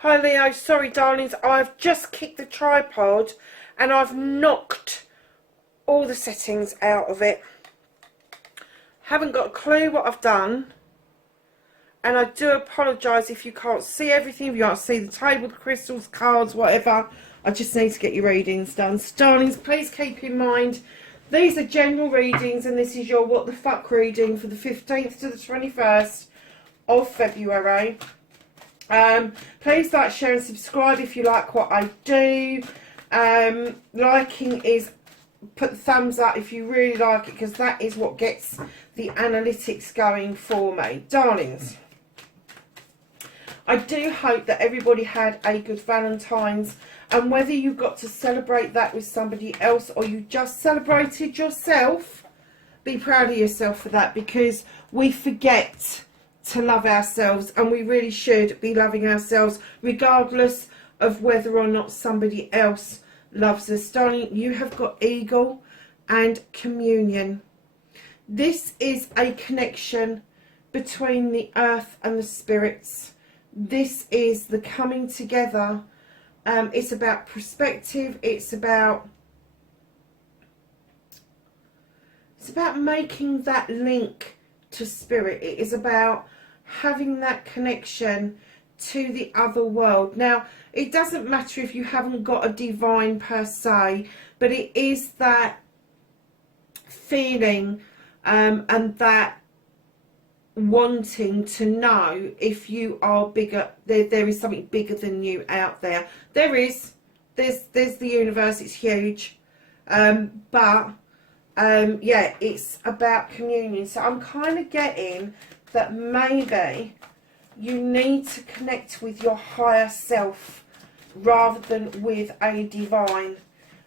Hi Leo, sorry darlings, I've just kicked the tripod and I've knocked all the settings out of it. Haven't got a clue what I've done, and I do apologise if you can't see everything, if you can't see the table, the crystals, cards, whatever. I just need to get your readings done. So darlings, please keep in mind, these are general readings and this is your what the fuck reading for the 15th to the 21st of February. Please like, share and subscribe if you like what I do. Liking is, put the thumbs up if you really like it, because that is what gets the analytics going for me. Darlings, I do hope that everybody had a good Valentine's, and whether you got to celebrate that with somebody else or you just celebrated yourself, be proud of yourself for that, because we forget to love ourselves, and we really should be loving ourselves regardless of whether or not somebody else loves us. Darling, you have got Eagle and Communion. This is a connection between the earth and the spirits. This is the coming together. It's about perspective. It's about making that link to spirit. It is about having that connection to the other world. Now, it doesn't matter if you haven't got a divine per se, but it is that feeling and that wanting to know if you are bigger. There is something bigger than you out there. There's the universe. It's huge, but yeah, it's about communion. So I'm kind of getting that maybe you need to connect with your higher self rather than with a divine.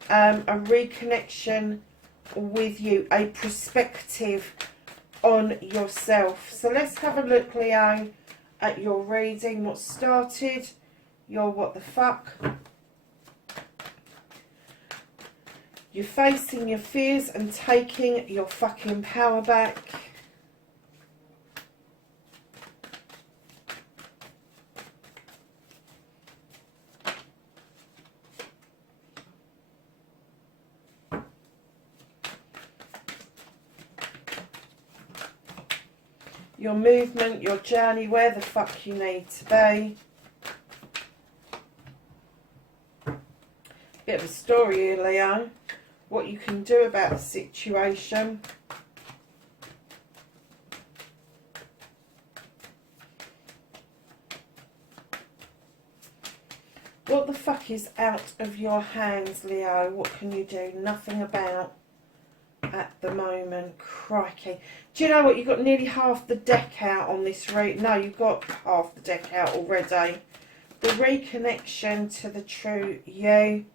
A reconnection with you, a perspective on yourself. So let's have a look, Leo, at your reading. What started your what the fuck? You're facing your fears and taking your fucking power back. Your movement, your journey, where the fuck you need to be. Bit of a story here, Leo. What you can do about the situation. What the fuck is out of your hands, Leo? What can you do? Nothing about at the moment. Crikey. Do you know what? You've got nearly half the deck out on this read. No, you've got half the deck out already. The reconnection to the true you.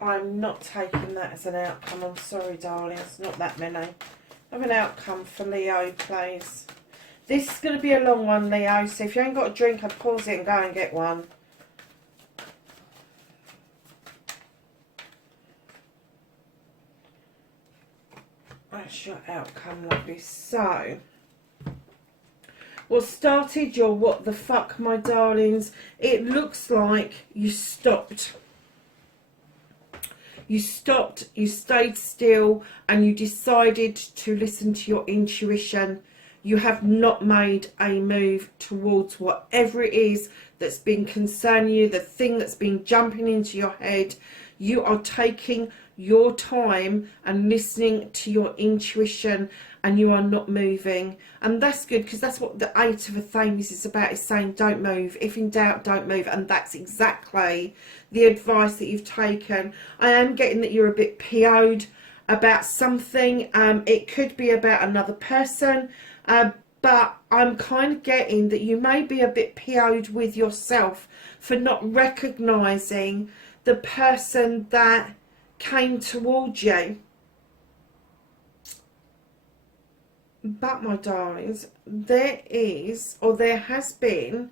I'm not taking that as an outcome. I'm sorry, darling. It's not that many. Have an outcome for Leo, please. This is going to be a long one, Leo. So if you ain't got a drink, I'd pause it and go and get one. That's your outcome, lovely. So, what started your what the fuck, my darlings? It looks like you stopped. You stopped, you stayed still, and you decided to listen to your intuition. You have not made a move towards whatever it is that's been concerning you, the thing that's been jumping into your head. You are taking your time and listening to your intuition, and you are not moving. And that's good, because that's what the Eight of Athenians is about, is saying don't move. If in doubt, don't move. And that's exactly the advice that you've taken. I am getting that you're a bit PO'd about something. It could be about another person, but I'm kind of getting that you may be a bit PO'd with yourself for not recognising the person that came towards you. But my darlings, there is, or there has been,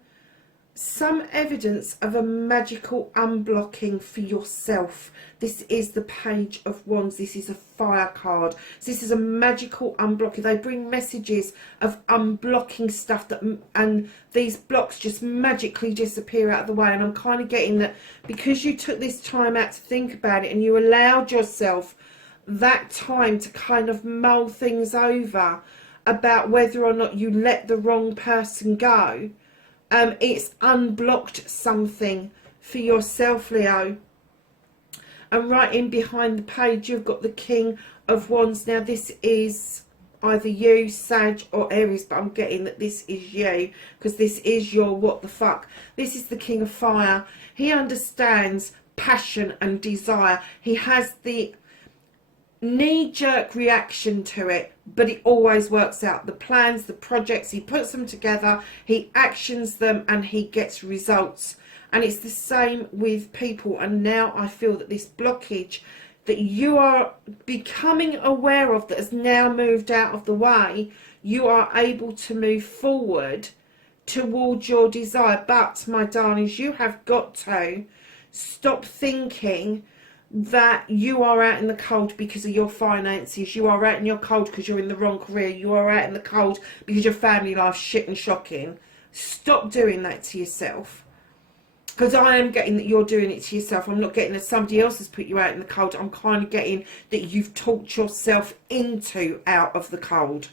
some evidence of a magical unblocking for yourself. This is the Page of Wands. This is a fire card. So this is a magical unblocking. They bring messages of unblocking stuff, that, and these blocks just magically disappear out of the way. And I'm kind of getting that because you took this time out to think about it and you allowed yourself that time to kind of mull things over about whether or not you let the wrong person go, it's unblocked something for yourself, Leo. And right in behind the page, you've got the King of Wands. Now, this is either you, Sag, or Aries, but I'm getting that this is you, because this is your what the fuck. This is the King of Fire. He understands passion and desire. He has the knee-jerk reaction to it, but it always works out. The plans, the projects, he puts them together, he actions them, and he gets results. And it's the same with people. And now I feel that this blockage that you are becoming aware of, that has now moved out of the way, you are able to move forward towards your desire. But my darlings, you have got to stop thinking that you are out in the cold because of your finances. You are out in your cold because you're in the wrong career. You are out in the cold because your family life's shit and shocking. Stop doing that to yourself. Because I am getting that you're doing it to yourself. I'm not getting that somebody else has put you out in the cold. I'm kind of getting that you've talked yourself into out of the cold.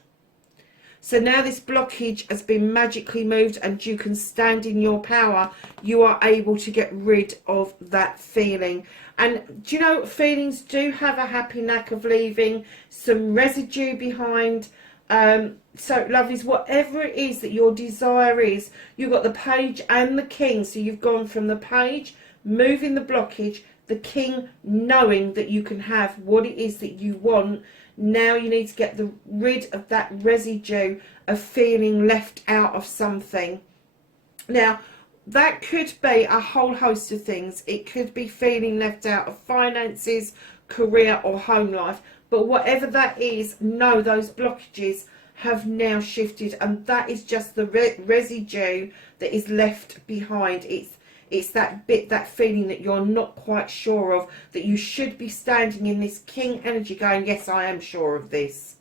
So now this blockage has been magically moved and you can stand in your power. You are able to get rid of that feeling. And do you know, feelings do have a happy knack of leaving some residue behind. So lovelies, whatever it is that your desire is, you've got the Page and the King. So you've gone from the Page, moving the blockage, the King knowing that you can have what it is that you want. Now you need to get rid of that residue of feeling left out of something. Now, that could be a whole host of things. It could be feeling left out of finances, career, or home life. But whatever that is, know those blockages have now shifted. And that is just the residue that is left behind. It's that bit, that feeling that you're not quite sure of, that you should be standing in this King energy going, yes, I am sure of this.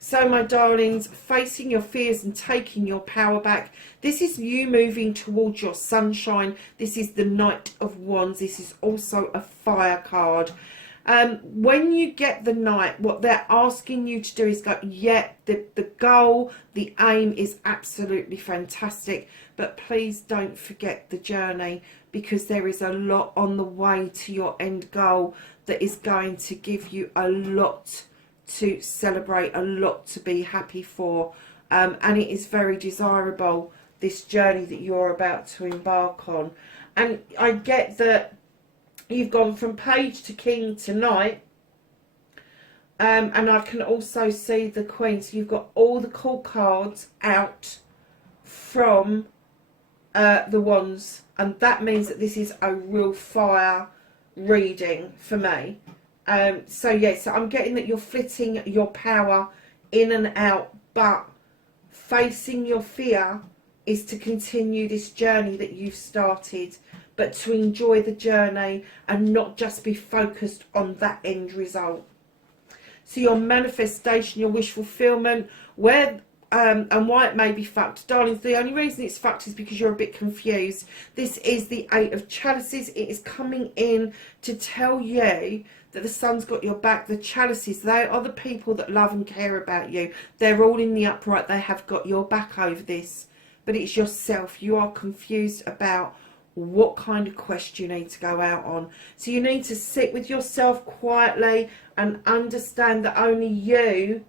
So, my darlings, facing your fears and taking your power back. This is you moving towards your sunshine. This is the Knight of Wands. This is also a fire card. When you get the Knight, what they're asking you to do is go, yeah, the goal, the aim is absolutely fantastic, but please don't forget the journey, because there is a lot on the way to your end goal that is going to give you a lot to celebrate, a lot to be happy for, and it is very desirable, this journey that you're about to embark on. And I get that you've gone from Page to King to Knight, and I can also see the Queen. So you've got all the cool cards out from the Wands, and that means that this is a real fire reading for me. So yeah, so I'm getting that you're flitting your power in and out, but facing your fear is to continue this journey that you've started, but to enjoy the journey and not just be focused on that end result. So your manifestation, your wish fulfillment, where and why it may be fucked. Darlings, the only reason it's fucked is because you're a bit confused. This is the Eight of Chalices. It is coming in to tell you that the sun's got your back. The chalices, they are the people that love and care about you. They're all in the upright. They have got your back over this. But it's yourself. You are confused about what kind of quest you need to go out on. So you need to sit with yourself quietly and understand that only you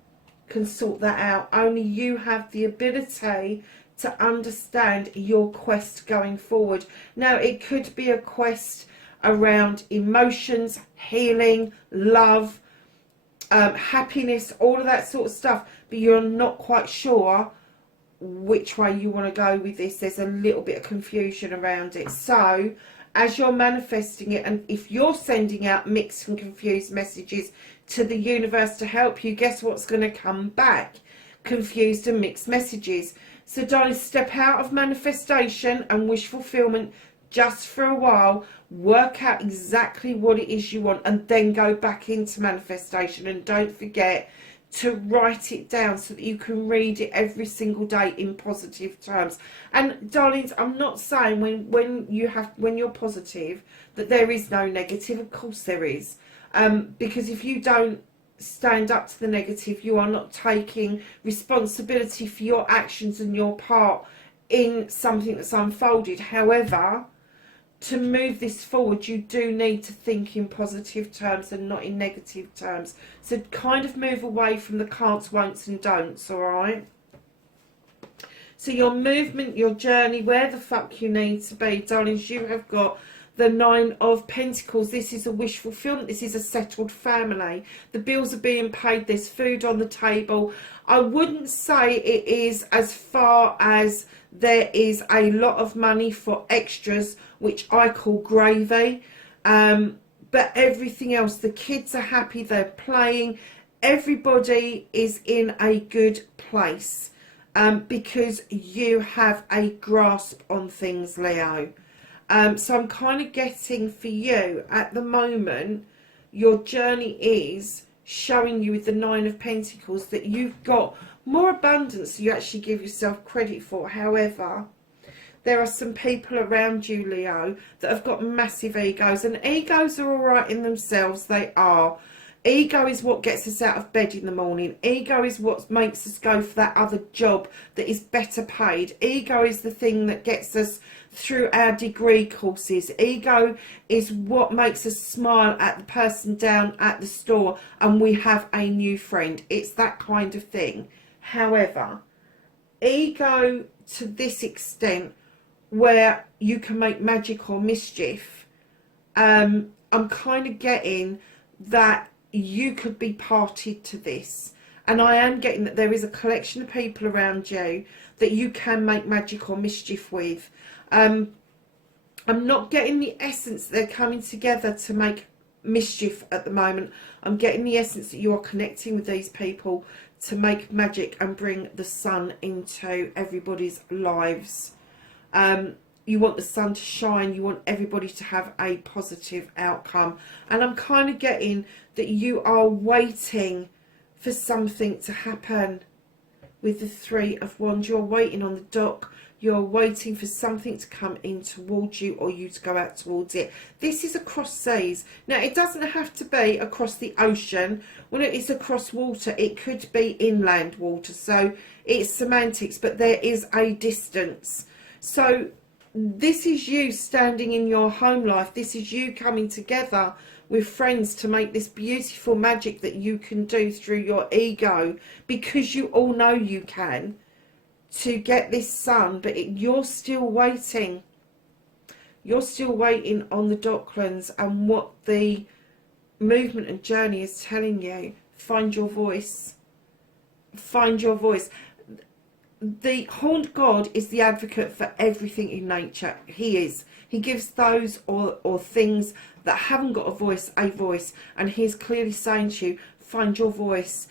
can sort that out. Only you have the ability to understand your quest going forward. Now, it could be a quest around emotions, healing, love, happiness, all of that sort of stuff, but you're not quite sure which way you want to go with this. There's a little bit of confusion around it. So as you're manifesting it, and if you're sending out mixed and confused messages to the universe to help you, guess what's going to come back? Confused and mixed messages. So darling, step out of manifestation and wish fulfillment just for a while. Work out exactly what it is you want, and then go back into manifestation. And don't forget to write it down so that you can read it every single day in positive terms. And darlings, I'm not saying when you're positive that there is no negative. Of course there is, because if you don't stand up to the negative, you are not taking responsibility for your actions and your part in something that's unfolded. However, to move this forward, you do need to think in positive terms and not in negative terms. So kind of move away from the can'ts, won'ts and don'ts, alright? So your movement, your journey, where the fuck you need to be, darlings, you have got the 9 of Pentacles. This is a wish fulfillment. This is a settled family. The bills are being paid. There's food on the table. I wouldn't say it is as far as there is a lot of money for extras, which I call gravy. But everything else, the kids are happy. They're playing. Everybody is in a good place because you have a grasp on things, Leo. So I'm kind of getting for you at the moment, your journey is showing you with the 9 of Pentacles that you've got more abundance than you actually give yourself credit for. However, there are some people around you, Leo, that have got massive egos, and egos are all right in themselves. They are. Ego is what gets us out of bed in the morning. Ego is what makes us go for that other job that is better paid. Ego is the thing that gets us through our degree courses. Ego is what makes us smile at the person down at the store and we have a new friend. It's that kind of thing. However, ego to this extent where you can make magic or mischief, I'm kind of getting that you could be parted to this, and I am getting that there is a collection of people around you that you can make magic or mischief with. I'm not getting the essence that they're coming together to make mischief at the moment. I'm getting the essence that you are connecting with these people to make magic and bring the sun into everybody's lives. You want the sun to shine. You want everybody to have a positive outcome. And I'm kind of getting that you are waiting for something to happen with the 3 of Wands. You're waiting on the dock. You're waiting for something to come in towards you, or you to go out towards it. This is across seas. Now, it doesn't have to be across the ocean. When it is across water, it could be inland water. So it's semantics, but there is a distance. So this is you standing in your home life. This is you coming together with friends to make this beautiful magic that you can do through your ego, because you all know you can, to get this sun. But you're still waiting. You're still waiting on the Docklands, and what the movement and journey is telling you. Find your voice. Find your voice. The horned god is the advocate for everything in nature. He is. He gives those or things that haven't got a voice, and he's clearly saying to you, find your voice,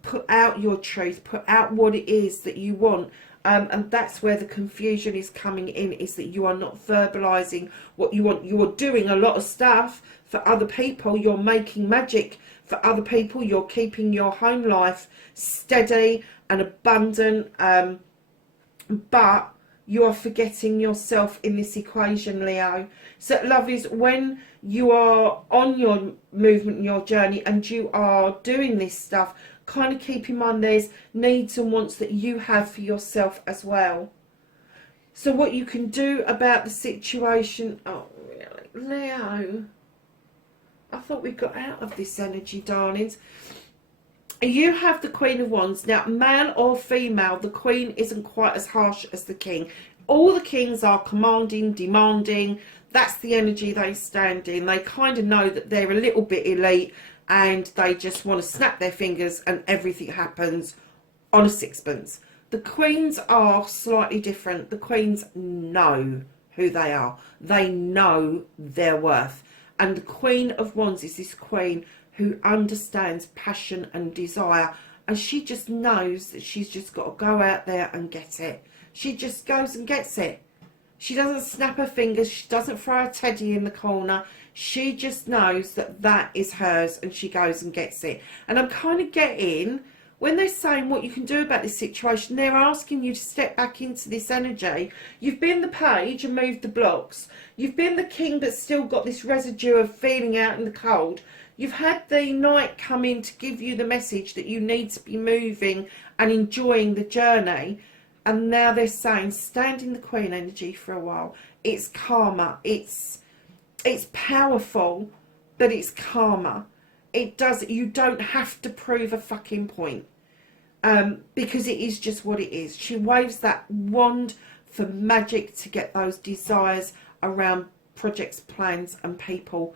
put out your truth, put out what it is that you want. And that's where the confusion is coming in, is that you are not verbalizing what you want. You're doing a lot of stuff for other people. You're making magic for other people. You're keeping your home life steady and abundant, but you are forgetting yourself in this equation, Leo. So lovelies, when you are on your movement and your journey and you are doing this stuff, kind of keep in mind there's needs and wants that you have for yourself as well. So what you can do about the situation... Oh, really? Leo, I thought we got out of this energy, darlings. You have the Queen of Wands. Now, male or female, the Queen isn't quite as harsh as the King. All the Kings are commanding, demanding. That's the energy they stand in. They kind of know that they're a little bit elite, and they just want to snap their fingers and everything happens on a sixpence. The queens are slightly different. The queens know who they are. They know their worth. And the Queen of Wands is this queen who understands passion and desire. And she just knows that she's just got to go out there and get it. She just goes and gets it. She doesn't snap her fingers. She doesn't throw a teddy in the corner. She just knows that that is hers and she goes and gets it. And I'm kind of getting, when they're saying what you can do about this situation, they're asking you to step back into this energy. You've been the page and moved the blocks. You've been the king but still got this residue of feeling out in the cold. You've had the knight come in to give you the message that you need to be moving and enjoying the journey. And now they're saying, stand in the queen energy for a while. It's karma. It's powerful, but it's karma. It does. You don't have to prove a fucking point, because it is just what it is. She waves that wand for magic to get those desires around projects, plans, and people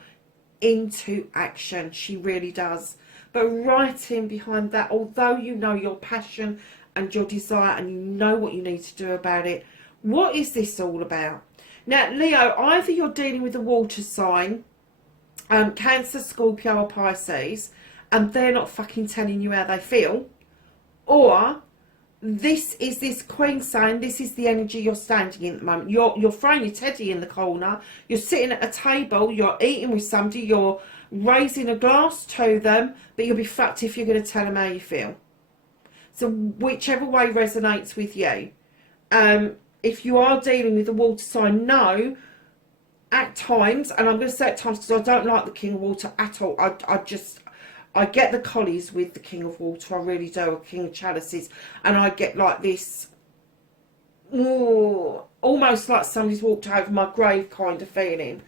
into action. She really does. But right in behind that, although you know your passion and your desire and you know what you need to do about it, what is this all about? Now, Leo, either you're dealing with a water sign, Cancer, Scorpio or Pisces, and they're not fucking telling you how they feel, or this is this queen saying this is the energy you're standing in at the moment. You're throwing your teddy in the corner, you're sitting at a table, you're eating with somebody, you're raising a glass to them, but you'll be fucked if you're going to tell them how you feel. So whichever way resonates with you. If you are dealing with a water sign, no, at times, and I'm going to say at times because I don't like the King of Water at all. I get the collies with the King of Water, I really do, or King of Chalices, and I get like this, ooh, almost like somebody's walked over my grave kind of feeling.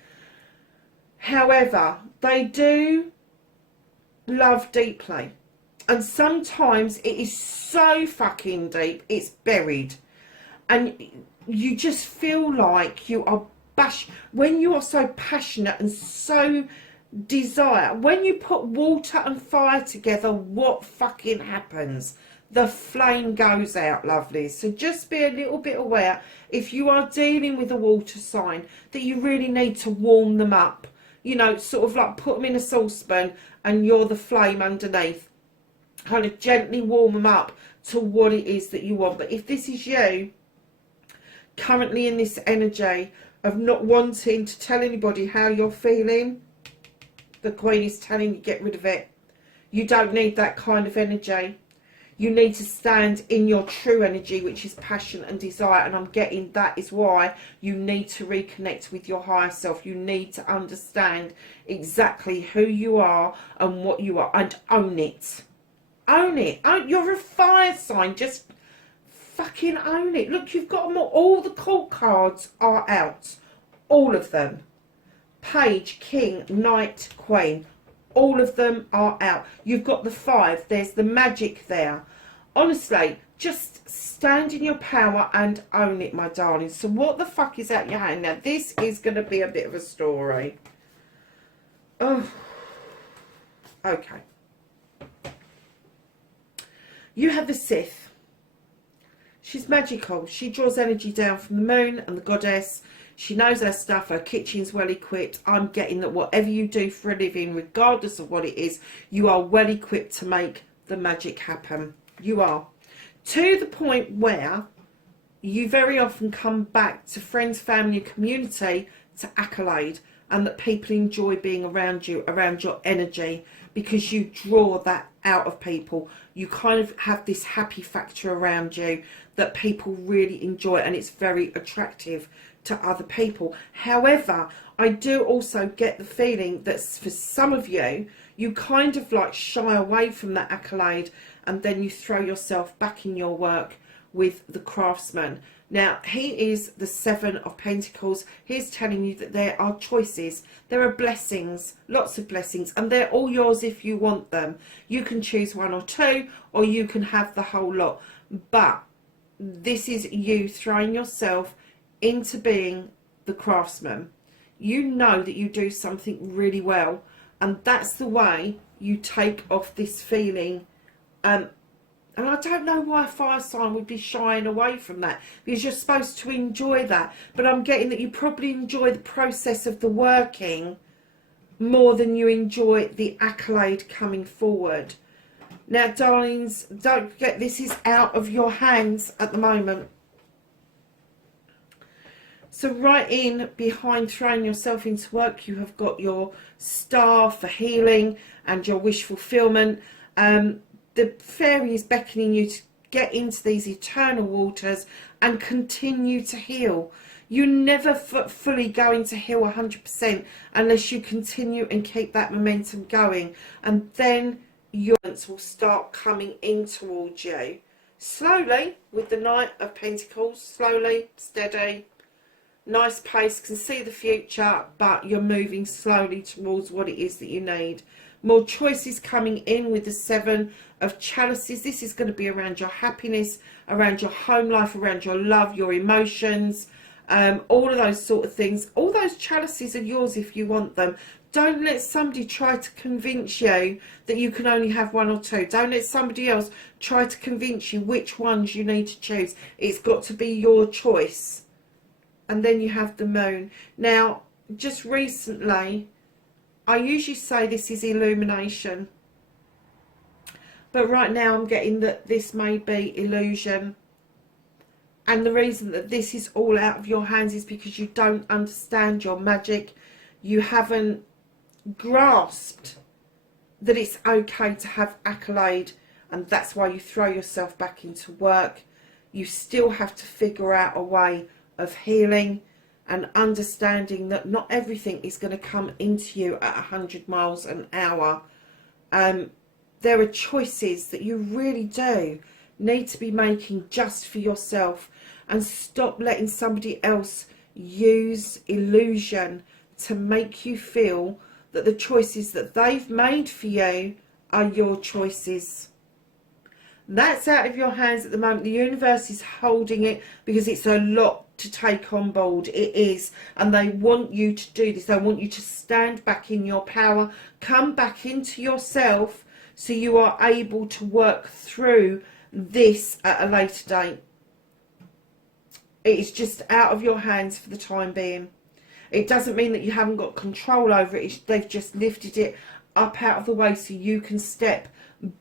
However, they do love deeply. And sometimes it is so fucking deep, it's buried. And you just feel like you are when you are so passionate and so desire. When you put water and fire together, what fucking happens? The flame goes out, lovely. So just be a little bit aware, if you are dealing with a water sign, that you really need to warm them up. You know, sort of like put them in a saucepan and you're the flame underneath. Kind of gently warm them up to what it is that you want. But if this is you currently in this energy of not wanting to tell anybody how you're feeling, the Queen is telling you get rid of it. You don't need that kind of energy. You need to stand in your true energy, which is passion and desire. And I'm getting that is why you need to reconnect with your higher self. You need to understand exactly who you are and what you are, and own it. Own it. You're a fire sign. Just fucking own it. Look, you've got them all the court cards are out. All of them. Page, King, Knight, Queen. All of them are out. You've got the 5. There's the magic there. Honestly, just stand in your power and own it, my darling. So what the fuck is out your hand? Now, this is going to be a bit of a story. Oh. Okay. You have the Sith. She's magical. She draws energy down from the moon and the goddess. She knows her stuff. Her kitchen's well equipped. I'm getting that whatever you do for a living, regardless of what it is, you are well equipped to make the magic happen. You are. To the point where you very often come back to friends, family, and community to accolade, and that people enjoy being around you, around your energy, because you draw that out of people. You kind of have this happy factor around you that people really enjoy, and it's very attractive to other people. However, I do also get the feeling that for some of you, you kind of like shy away from that accolade, and then you throw yourself back in your work with the craftsman. Now, he is the 7 of Pentacles. He's telling you that there are choices. There are blessings, lots of blessings, and they're all yours if you want them. You can choose 1 or 2, or you can have the whole lot. But this is you throwing yourself into being the craftsman. You know that you do something really well, and that's the way you take off this feeling And I don't know why a fire sign would be shying away from that, because you're supposed to enjoy that. But I'm getting that you probably enjoy the process of the working more than you enjoy the accolade coming forward. Now, darlings, don't forget this is out of your hands at the moment. So right in behind throwing yourself into work, you have got your star for healing and your wish fulfillment. The fairy is beckoning you to get into these eternal waters and continue to heal. You're never fully going to heal 100% unless you continue and keep that momentum going. And then your balance will start coming in towards you. Slowly, with the Knight of Pentacles, slowly, steady. Nice pace, can see the future, but you're moving slowly towards what it is that you need. More choices coming in with the Seven of Chalices. This is going to be around your happiness, around your home life, around your love, your emotions, all of those sort of things. All those chalices are yours if you want them. Don't let somebody try to convince you that you can only have one or two. Don't let somebody else try to convince you which ones you need to choose. It's got to be your choice. And then you have the Moon. Now, just recently, I usually say this is illumination. But right now I'm getting that this may be illusion. And the reason that this is all out of your hands is because you don't understand your magic. You haven't grasped that it's okay to have accolade. And that's why you throw yourself back into work. You still have to figure out a way of healing and understanding that not everything is going to come into you at 100 miles an hour. There are choices that you really do need to be making just for yourself, and stop letting somebody else use illusion to make you feel that the choices that they've made for you are your choices. That's out of your hands at the moment. The universe is holding it because it's a lot to take on board. It is. And they want you to do this. They want you to stand back in your power. Come back into yourself so you are able to work through this at a later date. It is just out of your hands for the time being. It doesn't mean that you haven't got control over it. They've just lifted it up out of the way so you can step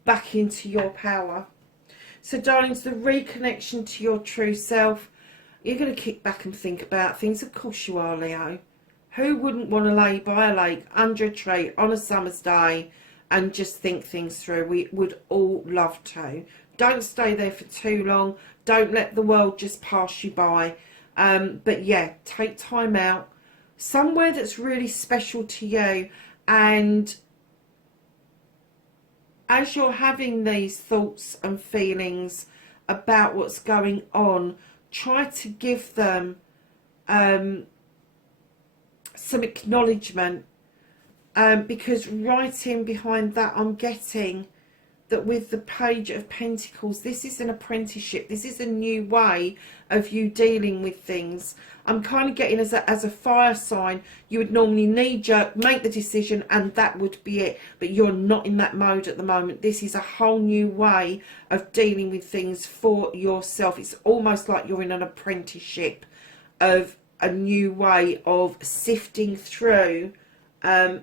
back into your power. So darlings, the reconnection to your true self, you're going to kick back and think about things. Of course you are, Leo. Who wouldn't want to lay by a lake, under a tree, on a summer's day and just think things through? We would all love to. Don't stay there for too long. Don't let the world just pass you by. But yeah, take time out. Somewhere that's really special to you, and as you're having these thoughts and feelings about what's going on, try to give them some acknowledgement, because right in behind that I'm getting that with the Page of Pentacles, this is an apprenticeship. This is a new way of you dealing with things. I'm kind of getting as a fire sign, you would normally knee-jerk, make the decision, and that would be it. But you're not in that mode at the moment. This is a whole new way of dealing with things for yourself. It's almost like you're in an apprenticeship of a new way of sifting through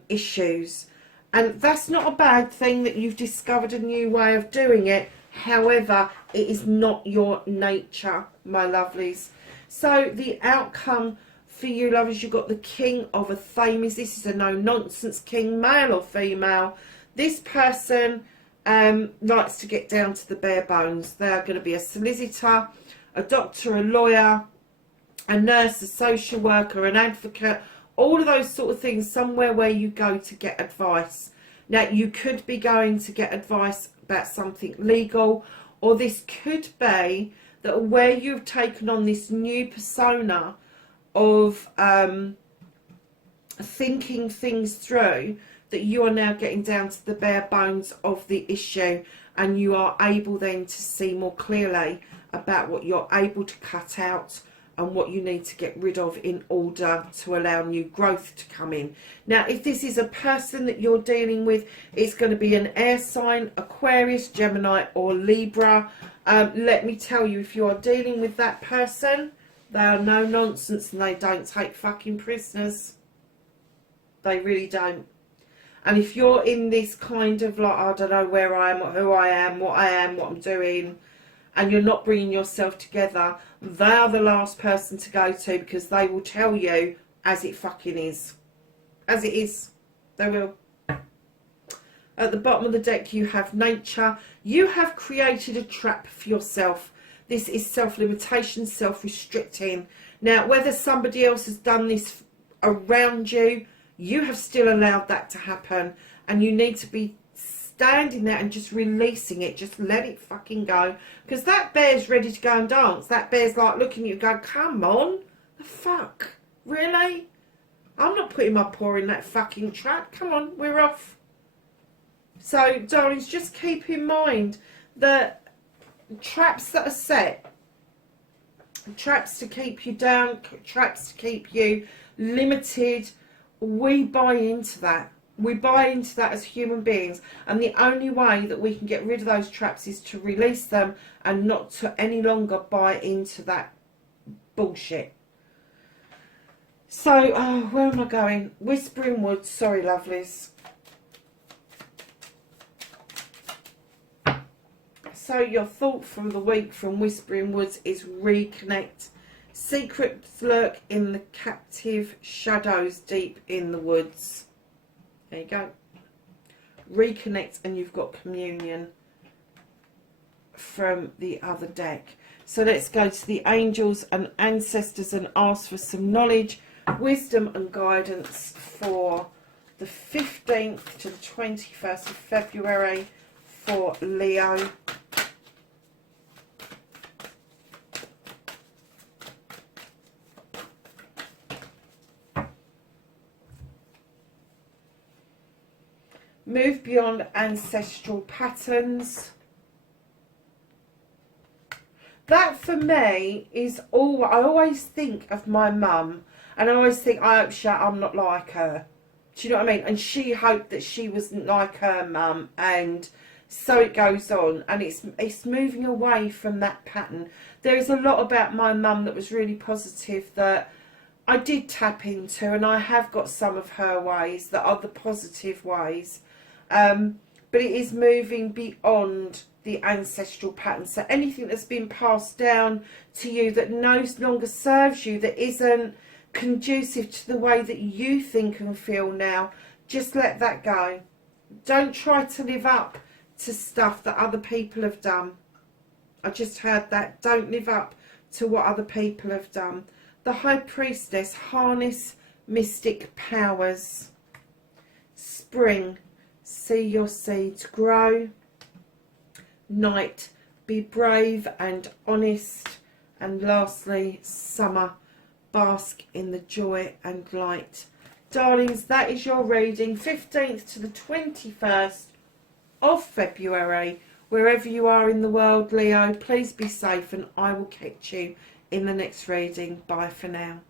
issues. And that's not a bad thing that you've discovered a new way of doing it. However, it is not your nature, my lovelies. So the outcome for you, lovers, you've got the King of Athames. This is a no-nonsense king, male or female. This person likes to get down to the bare bones. They are going to be a solicitor, a doctor, a lawyer, a nurse, a social worker, an advocate, all of those sort of things, somewhere where you go to get advice. Now, you could be going to get advice about something legal, or this could be that where you've taken on this new persona of thinking things through, that you are now getting down to the bare bones of the issue, and you are able then to see more clearly about what you're able to cut out and what you need to get rid of in order to allow new growth to come in. Now, if this is a person that you're dealing with, it's going to be an air sign, Aquarius, Gemini or Libra. Let me tell you, if you are dealing with that person, they are no nonsense and they don't take fucking prisoners. They really don't. And if you're in this kind of like, I don't know where I am, or who I am, what I'm doing, and you're not bringing yourself together, they are the last person to go to, because they will tell you as it fucking is. As it is. They will. At the bottom of the deck you have nature. You have created a trap for yourself. This is self-limitation, self-restricting. Now, whether somebody else has done this around you, you have still allowed that to happen. And you need to be standing there and just releasing it. Just let it fucking go. Because that bear's ready to go and dance. That bear's like looking at you going, come on. The fuck? Really? I'm not putting my paw in that fucking trap. Come on, we're off. So, darlings, just keep in mind that traps that are set, traps to keep you down, traps to keep you limited, we buy into that. We buy into that as human beings, and the only way that we can get rid of those traps is to release them and not to any longer buy into that bullshit. So, where am I going? Whispering Woods. Sorry, lovelies. So your thought from the week from Whispering Woods is reconnect. Secrets lurk in the captive shadows deep in the woods. There you go. Reconnect, and you've got communion from the other deck. So let's go to the angels and ancestors and ask for some knowledge, wisdom and guidance for the 15th to the 21st of February for Leo. Move beyond ancestral patterns. That for me is all. I always think of my mum, and I always think, I hope I'm not like her. Do you know what I mean? And she hoped that she wasn't like her mum, and so it goes on. And it's moving away from that pattern. There is a lot about my mum that was really positive that I did tap into, and I have got some of her ways that are the positive ways. But it is moving beyond the ancestral pattern. So anything that's been passed down to you that no longer serves you, that isn't conducive to the way that you think and feel now, just let that go. Don't try to live up to stuff that other people have done. I just heard that. Don't live up to what other people have done. The High Priestess, harness mystic powers. Spring, see your seeds grow. Night, be brave and honest. And lastly, summer, bask in the joy and light. Darlings, that is your reading, 15th to the 21st of February. Wherever you are in the world, Leo, please be safe, and I will catch you in the next reading. Bye for now.